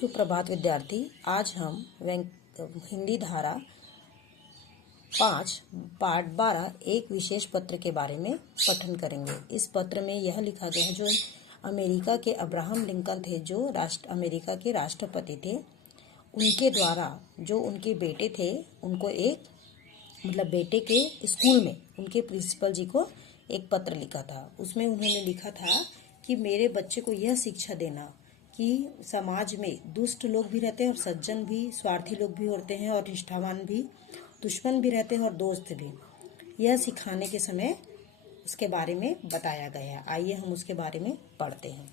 सुप्रभात विद्यार्थी। आज हम हिंदी धारा 5 पाठ 12 एक विशेष पत्र के बारे में पठन करेंगे। इस पत्र में यह लिखा गया है, जो अमेरिका के अब्राहम लिंकन थे, जो अमेरिका के राष्ट्रपति थे, उनके द्वारा जो उनके बेटे थे उनको बेटे के स्कूल में उनके प्रिंसिपल जी को एक पत्र लिखा था। उसमें उन्होंने लिखा था कि मेरे बच्चे को यह शिक्षा देना कि समाज में दुष्ट लोग भी रहते हैं और सज्जन भी, स्वार्थी लोग भी होते हैं और निष्ठावान भी, दुश्मन भी रहते हैं और दोस्त भी। यह सिखाने के समय उसके बारे में बताया गया है। आइए हम उसके बारे में पढ़ते हैं।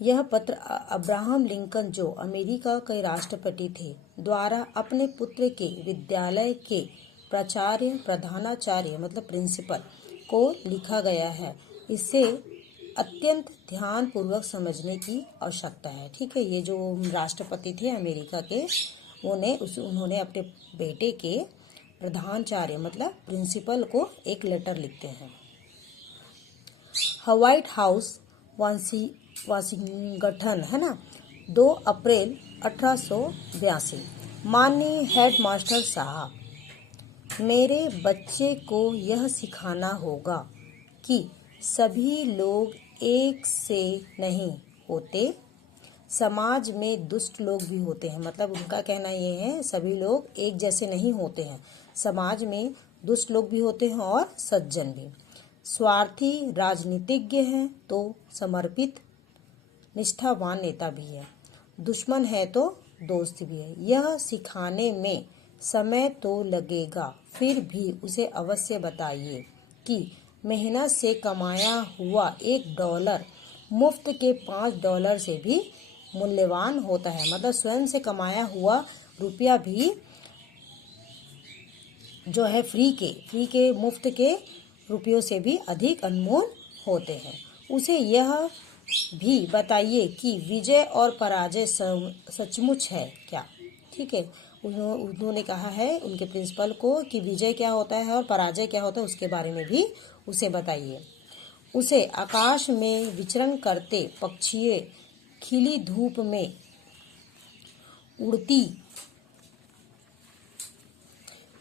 यह पत्र अब्राहम लिंकन, जो अमेरिका के राष्ट्रपति थे, द्वारा अपने पुत्र के विद्यालय के प्राचार्य, प्रधानाचार्य प्रिंसिपल को लिखा गया है। इसे अत्यंत ध्यान पूर्वक समझने की आवश्यकता है। ठीक है, ये जो राष्ट्रपति थे अमेरिका के, उन्होंने अपने बेटे के प्रधानाचार्य प्रिंसिपल को एक लेटर लिखते हैं। व्हाइट हाउस, वाशिंगटन, है ना, 2 अप्रैल 1882। माननीय हेडमास्टर साहब, मेरे बच्चे को यह सिखाना होगा कि सभी लोग एक से नहीं होते, समाज में दुष्ट लोग भी होते हैं। उनका कहना ये है, सभी लोग एक जैसे नहीं होते हैं, समाज में दुष्ट लोग भी होते हैं और सज्जन भी। स्वार्थी राजनीतिज्ञ हैं तो समर्पित निष्ठावान नेता भी है, दुश्मन है तो दोस्त भी है। यह सिखाने में समय तो लगेगा, फिर भी उसे अवश्य बताइए कि मेहनत से कमाया हुआ $1 मुफ्त के $5 से भी मूल्यवान होता है। स्वयं से कमाया हुआ रुपया भी जो है फ्री के मुफ्त के रुपयों से भी अधिक अनमोल होते हैं। उसे यह भी बताइए कि विजय और पराजय सचमुच है क्या। ठीक है, उन्होंने कहा है उनके प्रिंसिपल को कि विजय क्या होता है और पराजय क्या होता है, उसके बारे में भी उसे बताइए। उसे आकाश में विचरण करते पक्षियों, खिली धूप में उड़ती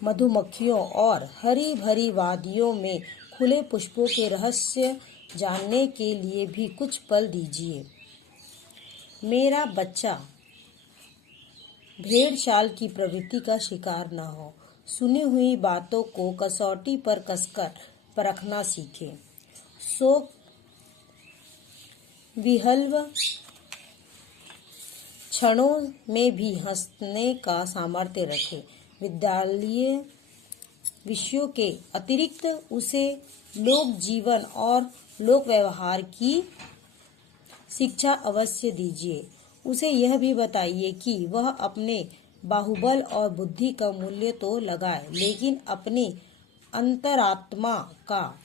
मधुमक्खियों और हरी भरी वादियों में खुले पुष्पों के रहस्य जानने के लिए भी कुछ पल दीजिए। मेरा बच्चा भेड़चाल की प्रवृत्ति का शिकार न हो, सुनी हुई बातों को कसौटी पर कसकर परखना सीखे, शोक विहल्व क्षणों में भी हंसने का सामर्थ्य रखे। विद्यालयीय विषयों के अतिरिक्त उसे लोक जीवन और लोक व्यवहार की शिक्षा अवश्य दीजिए। उसे यह भी बताइए कि वह अपने बाहुबल और बुद्धि का मूल्य तो लगाए, लेकिन अपनी अंतरात्मा का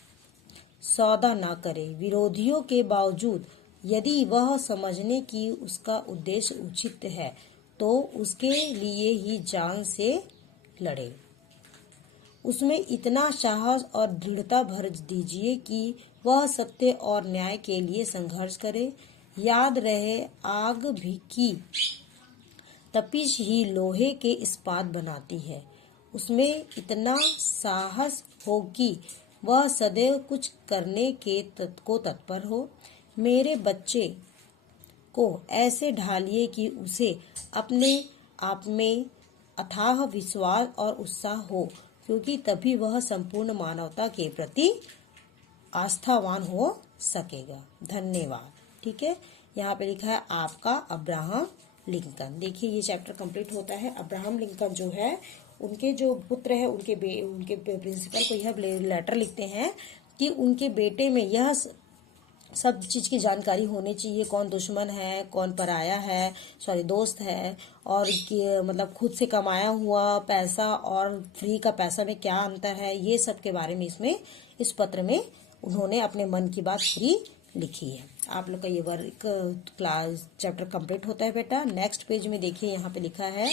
सौदा न करे। विरोधियों के बावजूद यदि वह समझने की उसका उद्देश्य उचित है तो उसके लिए ही जान से लड़े। उसमें इतना साहस और दृढ़ता भर दीजिए कि वह सत्य और न्याय के लिए संघर्ष करे। याद रहे, आग भी की तपिश ही लोहे के इस्पात बनाती है। उसमें इतना साहस हो कि वह सदैव कुछ करने को तत्पर हो। मेरे बच्चे को ऐसे ढालिए कि उसे अपने आप में अथाह विश्वास और उत्साह हो, क्योंकि तभी वह संपूर्ण मानवता के प्रति आस्थावान हो सकेगा। धन्यवाद। ठीक है, यहाँ पे लिखा है आपका अब्राहम लिंकन। देखिए, ये चैप्टर कंप्लीट होता है। अब्राहम लिंकन जो है, उनके जो पुत्र है, उनके प्रिंसिपल को यह लेटर लिखते हैं कि उनके बेटे में यह सब चीज़ की जानकारी होनी चाहिए, कौन दुश्मन है, कौन पराया है, दोस्त है, और खुद से कमाया हुआ पैसा और फ्री का पैसा में क्या अंतर है। ये सब के बारे में इस पत्र में उन्होंने अपने मन की बात पूरी लिखी है। आप लोग का ये वर्क क्लास चैप्टर कंप्लीट होता है बेटा। नेक्स्ट पेज में देखिए, यहाँ पे लिखा है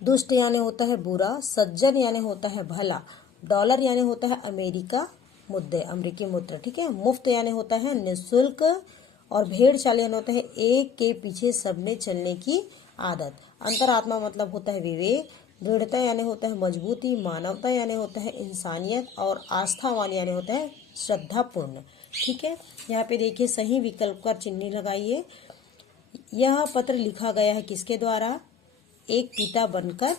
दुष्ट यानी होता है बुरा, सज्जन यानी होता है भला, डॉलर यानी होता है अमेरिकी मुद्रा। ठीक है, मुफ्त यानी होता है निःशुल्क, और भेड़ चाल यानी होता है एक के पीछे सबने चलने की आदत। अंतरात्मा मतलब होता है विवेक, दृढ़ता यानी होता है मजबूती, मानवता यानी होता है इंसानियत, और आस्थावान यानी होता है श्रद्धापूर्ण। ठीक है, यहाँ पे देखिए सही विकल्प का चिन्ह लगाइए। यह पत्र लिखा गया है किसके द्वारा? एक पिता बनकर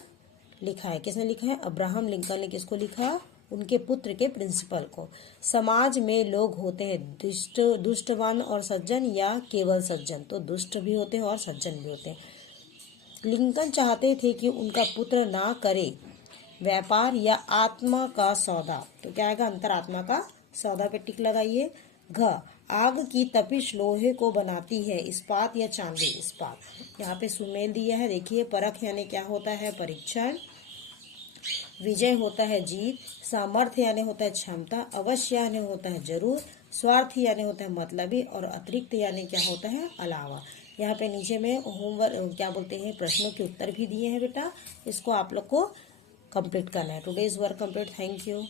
लिखा है। किसने लिखा है? अब्राहम लिंकन ने। किसको लिखा? उनके पुत्र के प्रिंसिपल को। समाज में लोग होते हैं दुष्टवान और सज्जन या केवल सज्जन? तो दुष्ट भी होते हैं और सज्जन भी होते हैं। लिंकन चाहते थे कि उनका पुत्र ना करे व्यापार या आत्मा का सौदा। तो क्या आएगा? अंतरात्मा का सौदा पे टिक लगाइए। घ, आग की तपिश लोहे को बनाती है, इस्पात या चांदी? इस्पात। यहाँ पे सुमेल दिया है, देखिए। परख यानी क्या होता है? परीक्षण। विजय होता है जीत। सामर्थ्य यानी होता है क्षमता। अवश्य यानी होता है जरूर। स्वार्थी यानी होता है मतलबी। और अतिरिक्त यानी क्या होता है? अलावा। यहाँ पे नीचे में होमवर्क क्या बोलते हैं, प्रश्नों के उत्तर भी दिए हैं बेटा, इसको आप लोग को कंप्लीट करना है। Today's work complete. Thank you.